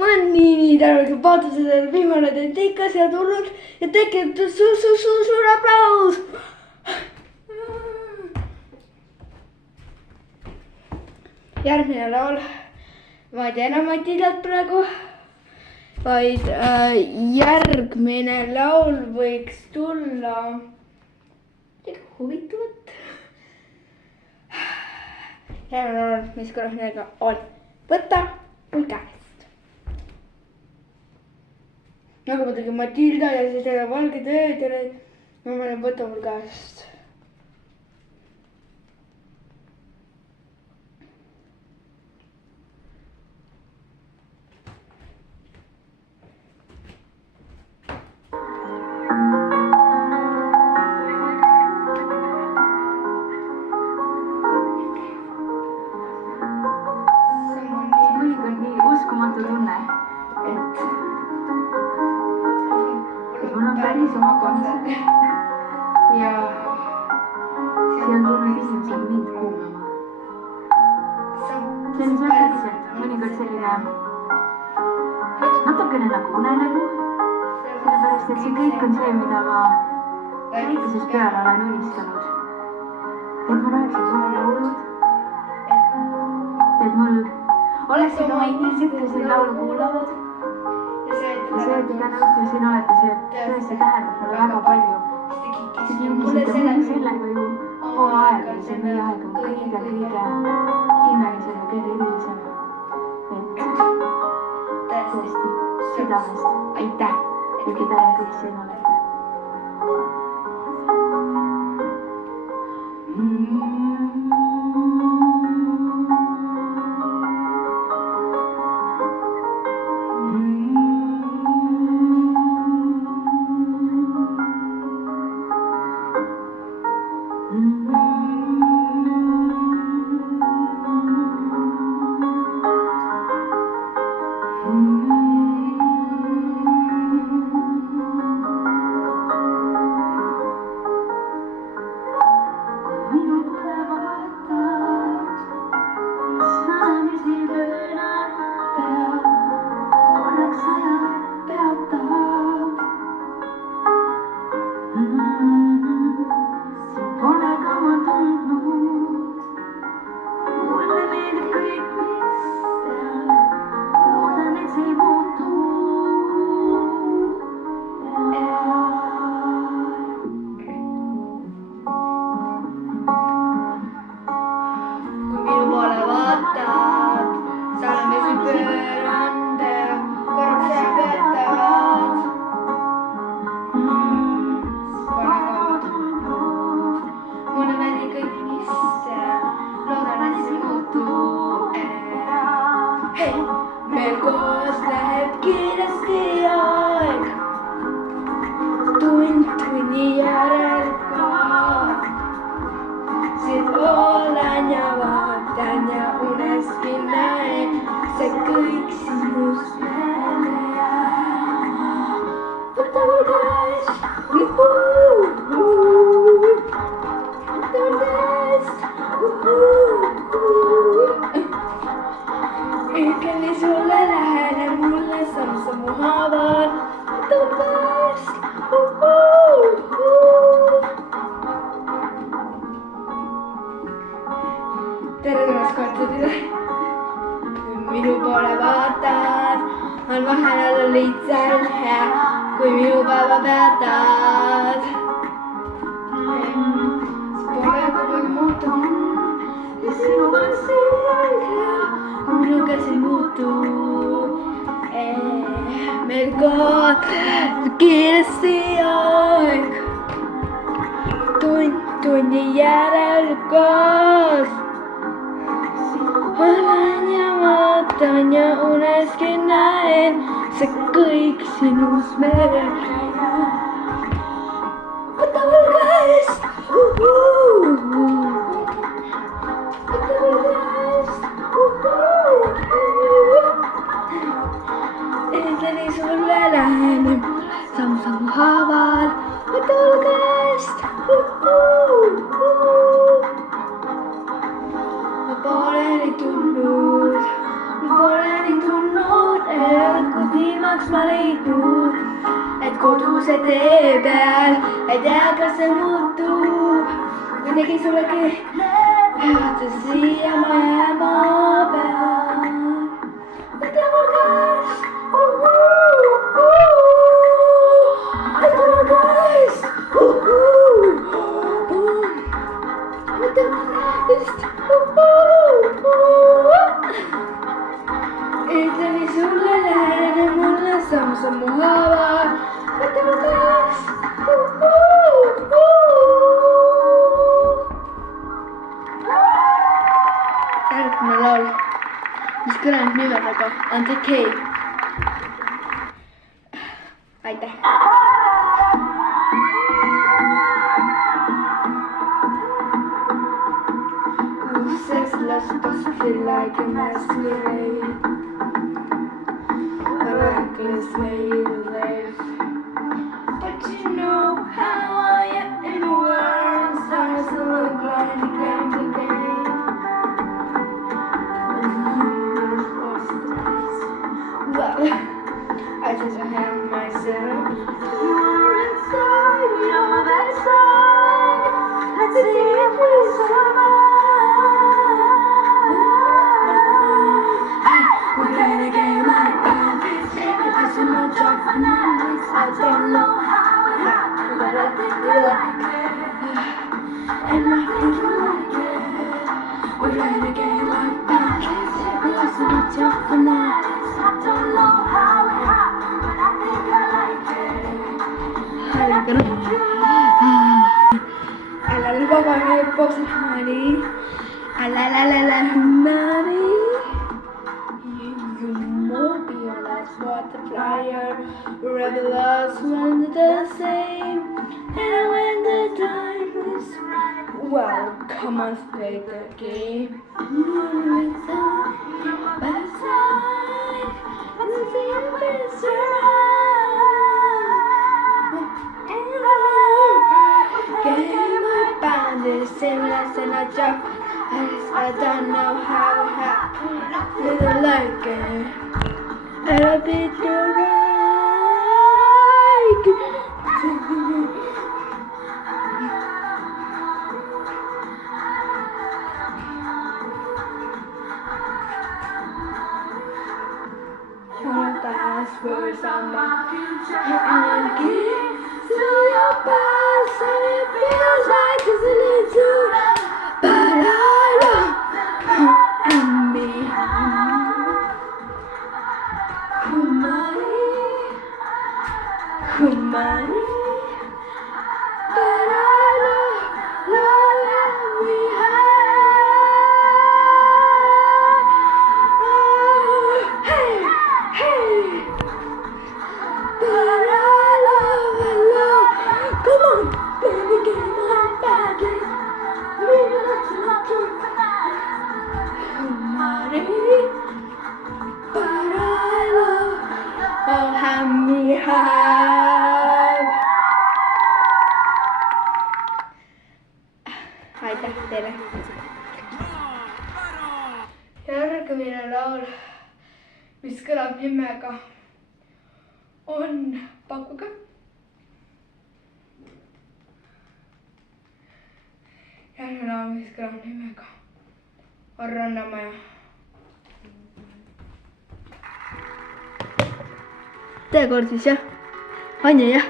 ma olen nii tänulik, et vaatasin selle viimane teid ikka siia tulnud ja tegelikult suur aplaus. Järgmine laul, ma ei tea enam Matildalt praegu, vaid järgmine laul võiks tulla midagi huvitavat. Järgmine laul, mis kõlab midagi on Võta mul käest. Nagu ma tegin Matilda ja siis teile valged ööd ja need, ma mõtlen Võta mul käest. Uskumatu tunne, et mul on päris oma kontsert ja siia on tulnud inimesed mind kuulama. See on päriselt mõnikord selline natukene nagu unenägu, sellepärast et see kõik on see, mida ma väikesest peale olen unistanud. Et mul oleksid oma laulud, et mul oleksid oma inimesed, kes neid laulu kuulavad. Ja see, et täna õhtul siin olete, see tõesti tähendab mulle väga palju. Te kinnisite sellega ju oma aega ja see meie aeg on kõige hinnelisem ja kõige erilisem. Et tõesti südamest aitäh, et keda te kõik siin olete. Meil koos läheb kiiresti aeg, tund tunni järel ka. Siin olen ja vaatan ja uneski näen, see kõik sinust meelde jääb. Võta mul käest, võta mul käest, ütleni sulle lähene mulle samm-sammu haaval, võta mul käest. Tere tulemast korterile. Kui minu poole vaatad, on vahel olla lihtsalt hea, kui minu päeva peatad. Pole kogu muutunud ja sinu käsi on hea, kui minu käsi muutub. Meil koos kiiresti aeg, tund tunni järel koos. Olen ja vaatan ja uneski näen, see kõik sinus meelde jääb. Võta mul käest, võta mul käest, ütleni sulle lähene mulle samm-sammu haaval, võta mul käest. Ma poleni tundnud, et paremaks ma leidnud, et koduse tee peal ei tea, kas see muutub. kuidagi sulle keelata siia ma jääma pean. võta mul käest, võta mul käest, võta mul käest. ütle, mis sulle lähene mulle samm-sammu haaval. võta mul käest. järgmine laul, mis kõlab nimedega on Decay. aitäh. Who says love doesn't feel like a masquerade? A reckless way to live. But you know how I am in words. Stars that look like the game's a game. Well, I just hand myself. You're inside, you're my better side. Let's see if we survive. We're gonna get right back. I should not talk for nights. I don't know how it happened, but I think you like it. And I think you like it. We're gonna get right back. I should not talk for nights. I don't know how it happened, but I think I like it. And I think you like it. Alla la baba me posa honey. Alla la la la honey. You mobilize multiplier. Rebels when they're the same. And when the time is right. Well, come on, play the game. You're inside, you're my best side. Let's see if we survive. Game my bandit, similar to a job. I don't know how it happened. Little like it. And a bit too right. Words on my future and give to your past, and it feels like it's a little, but I love me. Kumari, but I love we have. Hey, hey. But I love, come on, baby, get my body. Leave it up to my truth. Kumari, but I love, oh, how me have. aitäh teile. järgmine laul, mis kõlab nimega on pakkuge. järgmine laul, mis kõlab nimega on Rannamaja. seekord siis jah, on ju jah.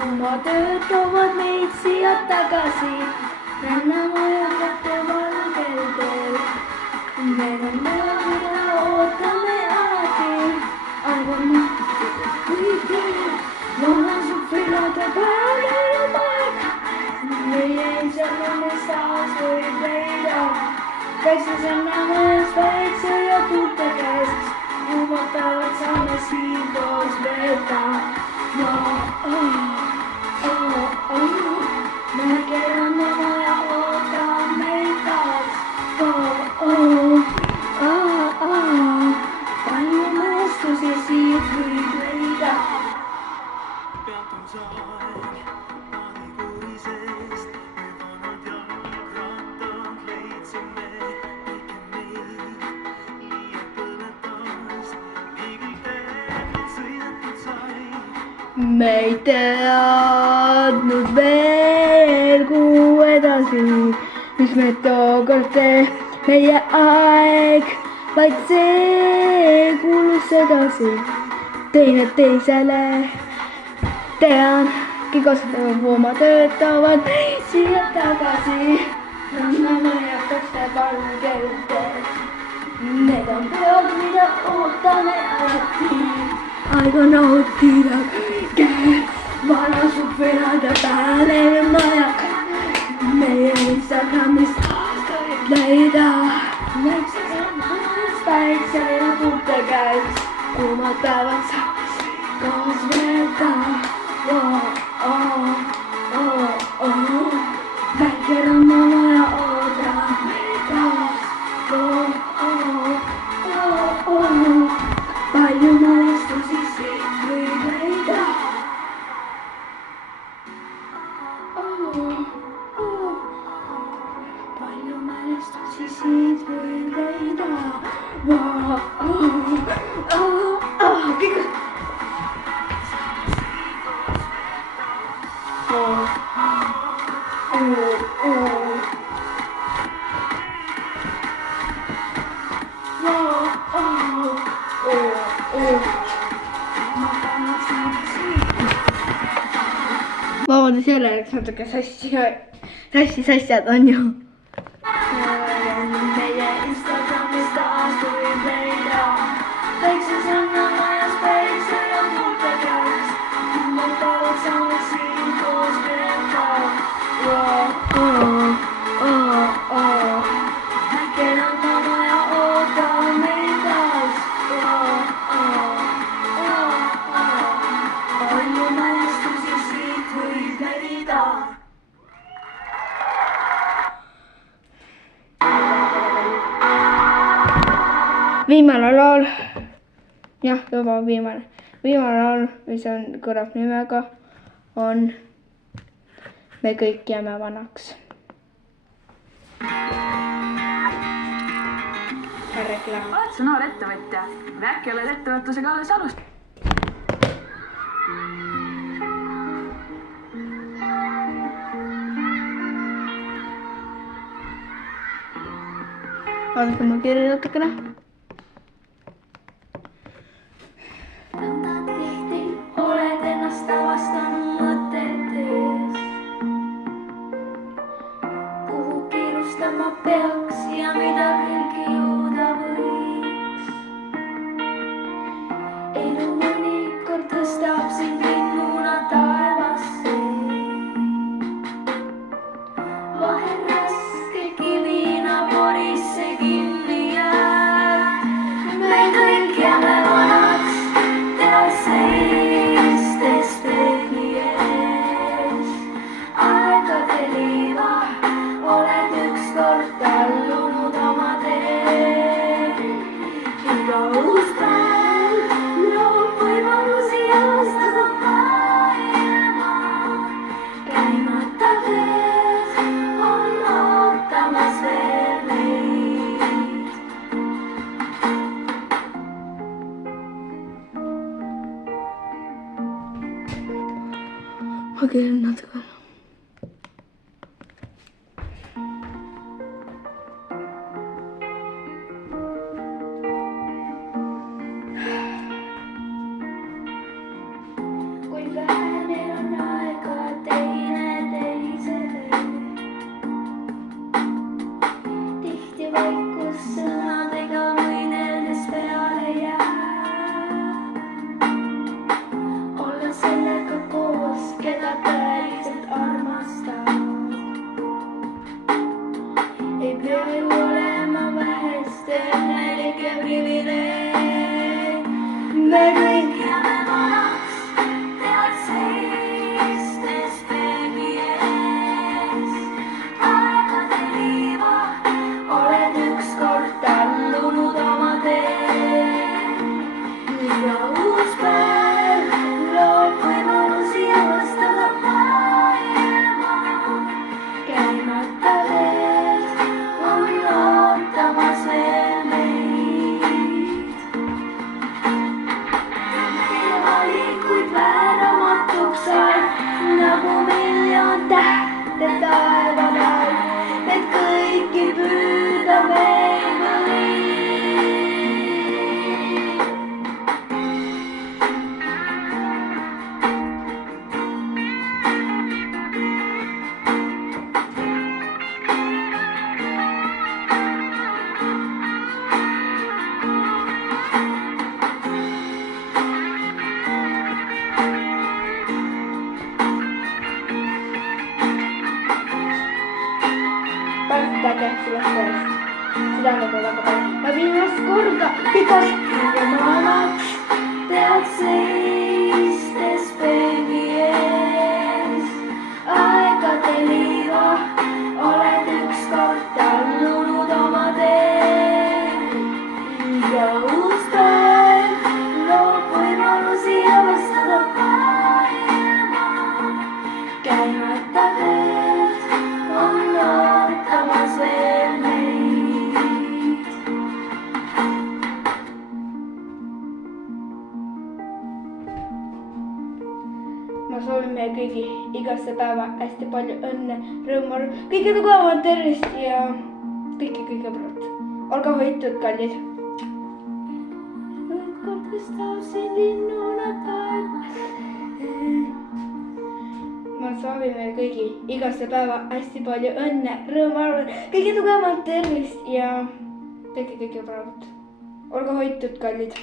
Kumotööd toovad meid siia tagasi, Rannamaja kätte valgel teel. meil on nõuda väikseses nähes väikse ja tuulte käes, kuumatavad saame siin koos veeta. Me keerame maja, oota meid taas. Palju mälestusi siit võib leida. Peatun saeg paadikuisest, me vanad jalgrattad leidsime kõike meid, liialt põletas, nii kõik teed sõidetud sai. Me ei teadnud veel, kuhu edasi, mis me tookord meie aeg, vaid see kuulus edasi teine teisele. Teangi kasutavad oma töötavad siia tagasi. Anname jätkaste palgelde. Need on peod, mida ootame alati. Aeg on nautida kõike, vana suverada pääle ja majaka. Meie Instagramis aastaid leida. Väikses on mõnes päiksel ja tuulte käes, kuumad päevad saab koos veeta. Väike rannamaa ja oota meid taas. Palju mälestusi siit võib leida. Palju mälestusi siit võib leida. Vabandust, jälle läks natuke sassi asjad on ju. Meie Instagramis taas võib leida. Väikses rannamajas päikse ja tuulte käes, kuumad päevad saame siin koos veeta. Väike rannamaja ootab meid taas. Palju mälestusi siit võib leida. Viimane laul, jah, juba viimane laul, mis kõlab nimega, on Me kõik jääme vanaks. Reklaam. Oled sa noor ettevõtja või äkki oled ettevõtlusega alles alustanud? Vaadake mu kirja natukene. Tihti oled ennast avastanud mõtetes, kuhu kiirustama peaks ja mida kõike jõuda võiks. Elu mõnikord tõstab sind linnuna taevasse, vahel raske kivina porisse kinni jääd. Me kõik jääme vanaks, tead seistes peegli ees. Aegade liiva oled ükskord tallunud oma tee. Iga uus päev loob võimalusi avastada maailma. Käimata teed on ootamas veel meid. Ma keelan natuke. Kui vähe meil on aega teineteisele, tihti vaikus sõnadega võideldes peale jääb. Olla sellega koos, keda tõeliselt armastad, ei pea ju olema maailma väheste õnnelik ja privileeg. Me kõik jääme vanaks, tead seistes peegli ees. Aegade liiva oled ükskord tallunud oma tee. ja uus päev loob võimalusi avastada maailma. Käimata teed on ootamas veel meid. Teeme valikuid vääramatuks aeg, nagu miljon tähte taevanäol, et kõiki püüda me ei või. Päästage sellest eest. Seda nagu väga palju. Ja viimast korda pikas ja maanaks tead seistes peegli ees. Aegade liiva oled ükskord tallunud oma tee. Ja uus päev loob võimalusi avastada maailma. Käimata teed on ootamas veel meid. Ma soovin meie kõigi igasse päeva hästi palju õnne, rõõmu, kõige tugevamat tervist ja kõike paremat. Olge hoitud, kallid. Kord tõstausin linnuna taevas. Ma soovin meie kõigi igasse päeva hästi palju õnne, rõõmu, kõige tugevamat tervist ja kõike paremat. Olge hoitud, kallid.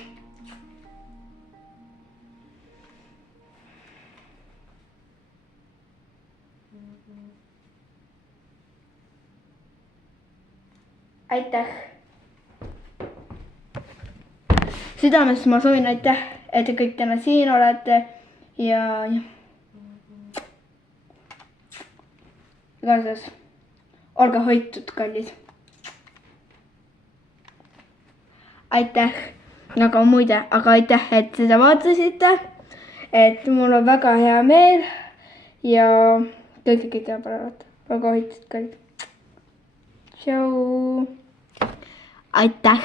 Aitäh. Südamest ma soovin aitäh, et te kõik täna siin olete ja igatahes olge hoitud, kallid. Aitäh, aga muide, aitäh, et seda vaatasite, et mul on väga hea meel ja kõike paremat. Olge hoitud, kallid. Tšau. Aitäh.